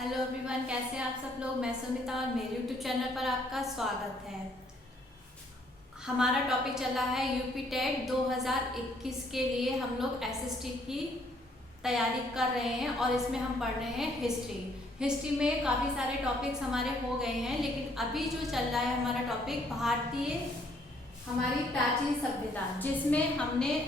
Hello everyone, कैसे हैं आप सब लोग। मैं सुमिता और मेरे यूट्यूब चैनल पर आपका स्वागत है। हमारा टॉपिक चल रहा है यूपी टेट 2021 के लिए हम लोग एसएसटी की तैयारी कर रहे हैं और इसमें हम पढ़ रहे हैं हिस्ट्री में काफ़ी सारे टॉपिक्स हमारे हो गए हैं, लेकिन अभी जो चल रहा है हमारा टॉपिक भारतीय हमारी प्राचीन सभ्यता, जिसमें हमने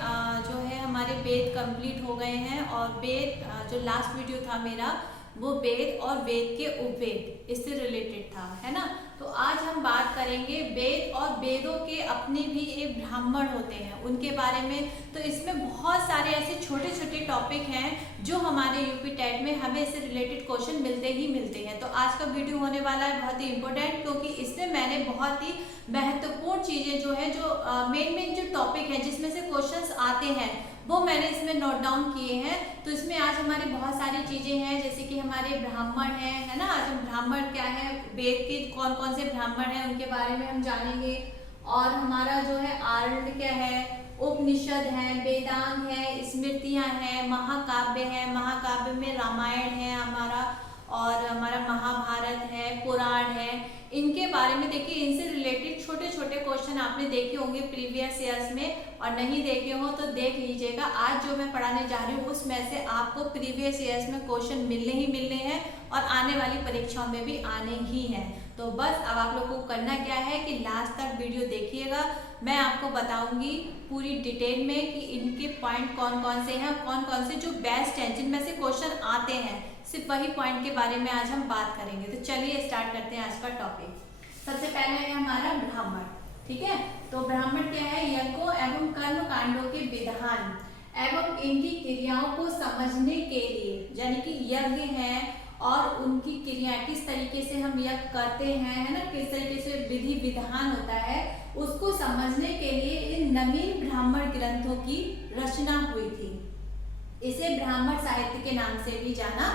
जो है हमारे वेद कंप्लीट हो गए हैं और वेद जो लास्ट वीडियो था मेरा वो वेद और वेद के उपवेद इससे रिलेटेड था, है ना। तो आज हम बात करेंगे वेद और वेदों के अपने भी एक ब्राह्मण होते हैं उनके बारे में। तो इसमें बहुत सारे ऐसे छोटे छोटे टॉपिक हैं जो हमारे यूपी टेट में हमें इससे रिलेटेड क्वेश्चन मिलते ही मिलते हैं। तो आज का वीडियो होने वाला है बहुत ही इंपॉर्टेंट, क्योंकि इसमें मैंने बहुत ही महत्वपूर्ण चीज़ें जो है जो मेन जो टॉपिक है जिसमें से क्वेश्चंस आते हैं वो मैंने इसमें नोट डाउन किए हैं। तो इसमें आज हमारी बहुत सारी चीज़ें हैं, जैसे कि हमारे ब्राह्मण हैं, है ना। आज हम ब्राह्मण क्या है, वेद के कौन कौन से ब्राह्मण हैं उनके बारे में हम जानेंगे। और हमारा जो है आरण्य क्या है, उपनिषद है, वेदांग है, स्मृतियाँ हैं, महाकाव्य है, महाकाव्य में रामायण है हमारा, और हमारा महाभारत है, पुराण है। इनके बारे में देखिए, इनसे रिलेटेड छोटे छोटे क्वेश्चन आपने देखे होंगे प्रीवियस ईयर्स में, और नहीं देखे हो तो देख लीजिएगा। आज जो मैं पढ़ाने जा रही हूँ उसमें से आपको प्रीवियस ईयर्स में क्वेश्चन मिलने ही मिलने हैं और आने वाली परीक्षाओं में भी आने ही हैं। तो बस अब आप लोगों को करना क्या है कि लास्ट तक वीडियो देखिएगा। मैं आपको बताऊंगी पूरी डिटेल में कि इनके पॉइंट कौन कौन से हैं, कौन कौन से जो बेस्ट हैं, जिनमें से क्वेश्चन आते हैं, सिर्फ वही पॉइंट के बारे में आज हम बात करेंगे। तो चलिए स्टार्ट करते हैं आज का टॉपिक। सबसे पहले है हमारा ब्राह्मण, ठीक है। तो ब्राह्मण क्या है, यज्ञों एवं कर्म कांडों के विधान एवं इनकी क्रियाओं को समझने के लिए, यानी कि यज्ञ है और उनकी क्रिया किस तरीके से हम यज्ञ करते हैं, है ना, किस तरीके से विधि विधान होता है, उसको समझने के लिए इन नवीन ब्राह्मण ग्रंथों की रचना हुई थी। इसे ब्राह्मण साहित्य के नाम से भी जाना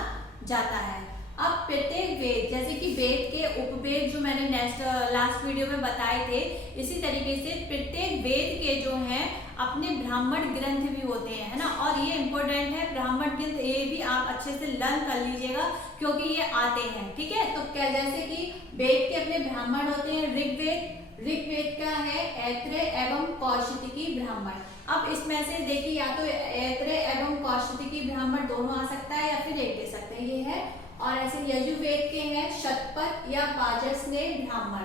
जाता है। अब प्रत्येक वेद, जैसे कि वेद के उपवेद जो मैंने लास्ट वीडियो में बताए थे, इसी तरीके से प्रत्येक वेद के जो हैं अपने ब्राह्मण ग्रंथ भी होते हैं, है ना। और ये इंपॉर्टेंट है ब्राह्मण ग्रंथ, ये भी आप अच्छे से लर्न कर लीजिएगा क्योंकि ये आते हैं, ठीक है। तो क्या, जैसे कि वेद के अपने ब्राह्मण होते हैं, ऋग्वेद का है ऐत्रेय एवं कौशिकी ब्राह्मण। अब इसमें से देखिए, या तो ऐत्रेय एवं कौशिकी ब्राह्मण दोनों आ सकता है या फिर एक दे सकते हैं, ये है। और ऐसे यजुर्वेद के हैं शतपथ या वाजस्नेय ब्राह्मण,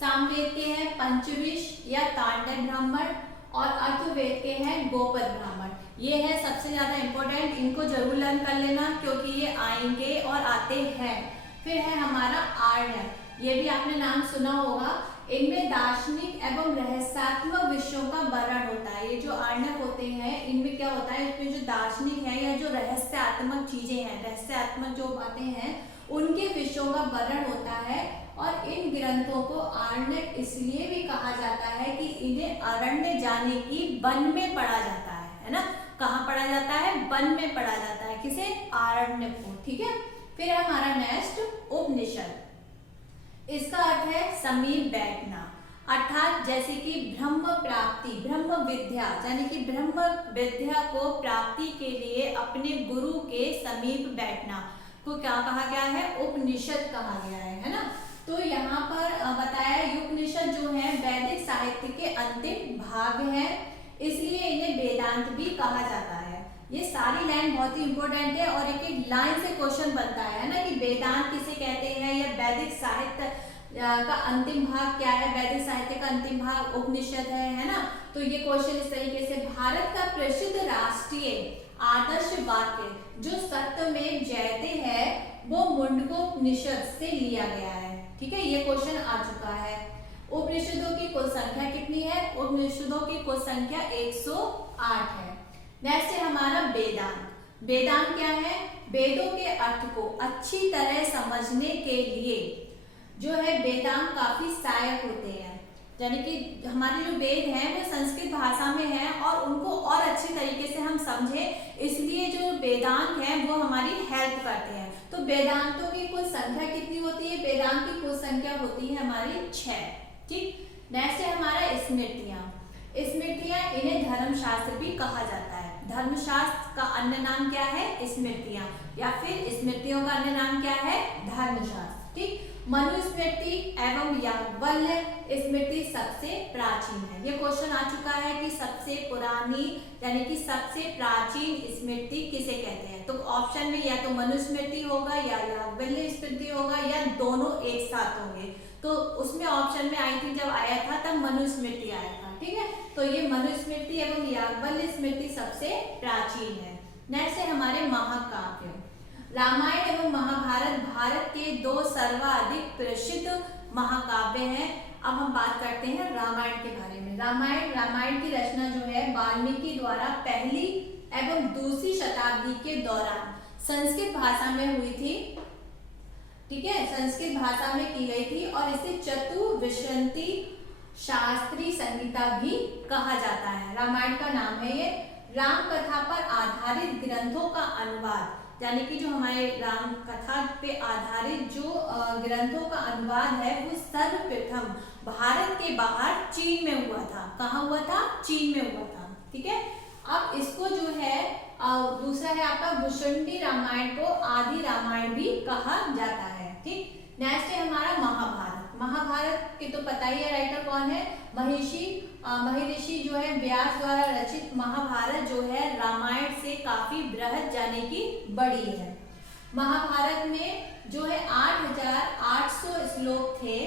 सामवेद के हैं पंचविश या तांडव ब्राह्मण, और अर्थवेद के हैं गोपद ब्राह्मण। ये है सबसे ज्यादा इंपॉर्टेंट, इनको जरूर लर्न कर लेना क्योंकि ये आएंगे और आते हैं। फिर है हमारा आर्य, ये भी आपने नाम सुना होगा। इनमें दार्शनिक एवं रहस्यात्मक विषयों का वर्णन होता है। ये जो आर्णव होते हैं इनमें क्या होता है, इसमें जो दार्शनिक है या जो रहस्यात्मक चीजें हैं, रहस्यात्मक जो बातें हैं उनके विषयों का वर्णन होता है। और इन ग्रंथों को आरण्यक इसलिए भी कहा जाता है कि इन्हें अरण्य जाने की वन में पढ़ा जाता है ना। कहाँ पढ़ा जाता है, वन में पढ़ा जाता है, किसे, आरण्य को, ठीक है। फिर हमारा नेक्स्ट उपनिषद, इसका अर्थ है समीप बैठना, अर्थात जैसे कि ब्रह्म प्राप्ति, ब्रह्म विद्या, यानी कि ब्रह्म विद्या को प्राप्ति के लिए अपने गुरु के समीप बैठना को क्या कहा गया है, उपनिषद कहा गया है ना। तो यहाँ पर बताया उपनिषद जो है वैदिक साहित्य के अंतिम भाग है, इसलिए इन्हें वेदांत भी कहा जाता है। ये सारी लाइन बहुत ही इंपॉर्टेंट है और एक एक लाइन से क्वेश्चन बनता है ना, कि वेदांत किसे कहते हैं या वैदिक साहित्य का अंतिम भाग क्या है, वैदिक साहित्य का अंतिम भाग उपनिषद है ना। तो ये क्वेश्चन इस तरीके से, भारत का प्रसिद्ध राष्ट्रीय आदर्श वाक्य जो सत्य में जयते है वो मुंडकोपनिषद से लिया गया है, ठीक है। ये क्वेश्चन आ चुका है। उपनिषदों की कुल संख्या कितनी है, उपनिषदों की कुल संख्या 108 है। नेक्स्ट है हमारा वेदांत। वेदांत क्या है, वेदों के अर्थ को अच्छी तरह समझने के लिए जो है वेदांत काफी सहायक होते हैं, यानी कि हमारे जो वेद हैं वो संस्कृत भाषा में हैं और उनको और अच्छे तरीके से हम समझें, इसलिए जो वेदांत हैं वो हमारी हेल्प करते हैं। तो वेदांतों की कुल संख्या कितनी होती है, वेदांत की कुल संख्या होती है हमारी 6, ठीक। नेक्स्ट है हमारा स्मृतियां। स्मृतियां, इन्हें धर्मशास्त्र भी कहा जाता है। धर्मशास्त्र का अन्य नाम क्या है? स्मृतियां, या फिर स्मृतियों का अन्य नाम क्या है? धर्मशास्त्र। ठीक, मनुस्मृति एवं याज्ञवल्क्य स्मृति सबसे प्राचीन है। ये क्वेश्चन आ चुका है कि सबसे पुरानी यानी कि सबसे प्राचीन स्मृति किसे कहते हैं? तो ऑप्शन में या तो मनुस्मृति होगा या याज्ञवल्क्य स्मृति होगा या दोनों एक साथ होंगे। तो उसमें ऑप्शन में आई थी, जब आया था तब मनुस्मृति आया था। ठीक है, तो ये मनुस्मृति एवं याज्ञवल्क्य स्मृति सबसे प्राचीन है। नेक्स्ट है हमारे महाकाव्य। रामायण एवं महाभारत भारत के दो सर्वाधिक प्रसिद्ध महाकाव्य हैं। अब हम बात करते हैं रामायण के बारे में। रामायण की रचना जो है वाल्मीकि द्वारा पहली एवं दूसरी शताब्दी के दौरान संस्कृत भाषा में हुई थी। ठीक है, संस्कृत भाषा में की गई थी और इसे चतुर्विंशति शास्त्रीय संहिता भी कहा जाता है। रामायण का नाम है ये। राम कथा पर आधारित ग्रंथों का अनुवाद, यानी कि जो हमारे राम कथा पे आधारित जो ग्रंथों का अनुवाद है वो सर्वप्रथम भारत के बाहर चीन में हुआ था। कहाँ हुआ था? चीन में हुआ था। ठीक है, अब इसको जो है दूसरा है आपका भुशुंडी रामायण को आदि रामायण भी कहा जाता है। ठीक, नेक्स्ट है हमारा महाभारत। महाभारत के तो पता ही है राइटर कौन है? महर्षि जो है व्यास द्वारा रचित महाभारत जो है रामायण से काफी बृहद यानी कि बड़ी है। महाभारत में जो है 8,800 श्लोक थे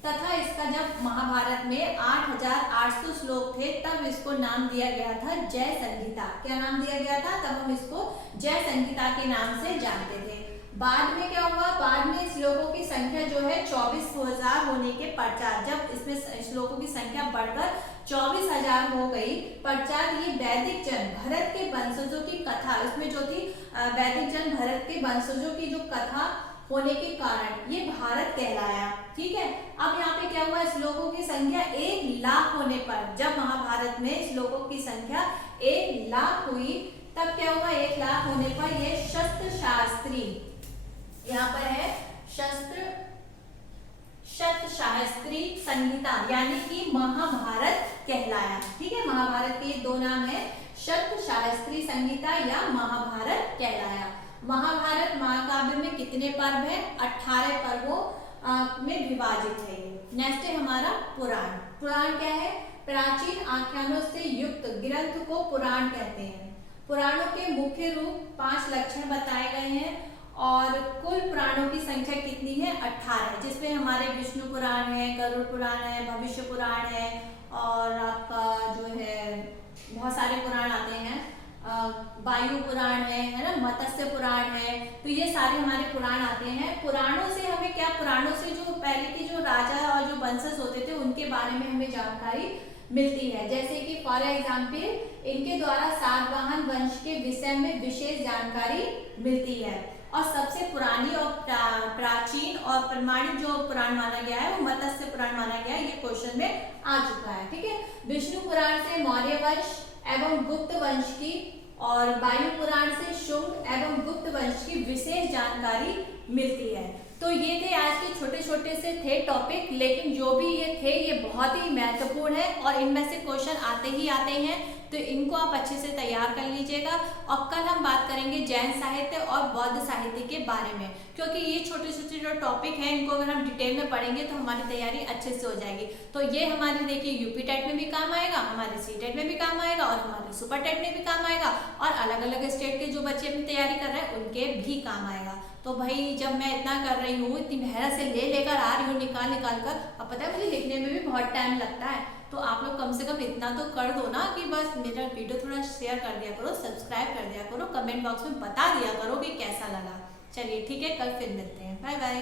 तथा इसका जब महाभारत में 8,800 श्लोक थे तब इसको नाम दिया गया था जय संहिता। क्या नाम दिया गया था? तब हम इसको जय संहिता के नाम से जानते थे। बाद में क्या हुआ? बाद में श्लोकों की संख्या जो है 24,000 होने के पश्चात, जब इसमें श्लोकों की संख्या बढ़कर 24,000 हो गई पश्चात ये वैदिक जन भरत के वंशजों की कथा, इसमें जो थी वैदिक जन भरत के वंशजों की जो कथा होने के कारण ये भारत कहलाया। ठीक है, अब यहाँ पे क्या हुआ? श्लोकों की संख्या 1,00,000 होने पर, जब महाभारत में श्लोकों की संख्या 1,00,000 हुई तब क्या हुआ? 1,00,000 होने पर ये शस्त्र शास्त्री, यहाँ पर है शस्त्र शास्त्री संहिता यानी कि महाभारत कहलाया। ठीक है, महाभारत के ये दो नाम है, शस्त्र शास्त्री संहिता या महाभारत कहलाया। महाभारत महाकाव्य में कितने पर्व हैं? 18 पर्वों में विभाजित है ये। नेक्स्ट है हमारा पुराण। पुराण क्या है? प्राचीन आख्यानों से युक्त ग्रंथ को पुराण कहते हैं। पुराणों के मुख्य रूप 5 लक्षण बताए गए हैं और कुल पुराणों की संख्या कितनी है? 18, जिसमें हमारे विष्णु पुराण है, गरुड़ पुराण है, भविष्य पुराण है और आपका जो है बहुत सारे पुराण आते हैं, वायु पुराण है ना, मत्स्य पुराण है। तो ये सारे हमारे पुराण आते हैं। पुराणों से हमें क्या? पुराणों से जो पहले के जो राजा और जो वंशज होते थे उनके बारे में हमें जानकारी मिलती है। जैसे कि फॉर एग्जाम्पल इनके द्वारा सातवाहन वंश के विषय में विशेष जानकारी मिलती है। और सबसे पुरानी और प्राचीन और प्रमाणित जो पुराण माना गया है वो मत्स्य पुराण माना गया है। ये क्वेश्चन में आ चुका है। ठीक है, विष्णु पुराण से मौर्य वंश एवं गुप्त वंश की और वायु पुराण से शुंग एवं गुप्त वंश की विशेष जानकारी मिलती है। तो ये थे आज के छोटे छोटे से थे टॉपिक, लेकिन जो भी ये थे ये बहुत ही महत्वपूर्ण है और इनमें से क्वेश्चन आते ही आते हैं, तो इनको आप अच्छे से तैयार कर लीजिएगा। और कल हम बात करेंगे जैन साहित्य और बौद्ध साहित्य के बारे में, क्योंकि ये छोटे छोटे जो टॉपिक हैं इनको अगर हम डिटेल में पढ़ेंगे तो हमारी तैयारी अच्छे से हो जाएगी। तो ये हमारे देखिए यूपी टेट में भी काम आएगा, हमारे सी टेट में भी काम आएगा और हमारे सुपर टेट में भी काम आएगा और अलग अलग स्टेट के जो बच्चे अपनी तैयारी कर रहे हैं उनके भी काम आएगा। तो भाई जब मैं इतना कर रही हूँ, इतनी मेहनत से लेकर आ रही हूँ निकाल कर, अब पता है मुझे लिखने में भी बहुत टाइम लगता है, तो आप लोग कम से कम इतना तो कर दो ना कि बस मेरा वीडियो थोड़ा शेयर कर दिया करो, सब्सक्राइब कर दिया करो, कमेंट बॉक्स में बता दिया करो कि कैसा लगा। चलिए ठीक है, कल फिर मिलते हैं। Bye bye.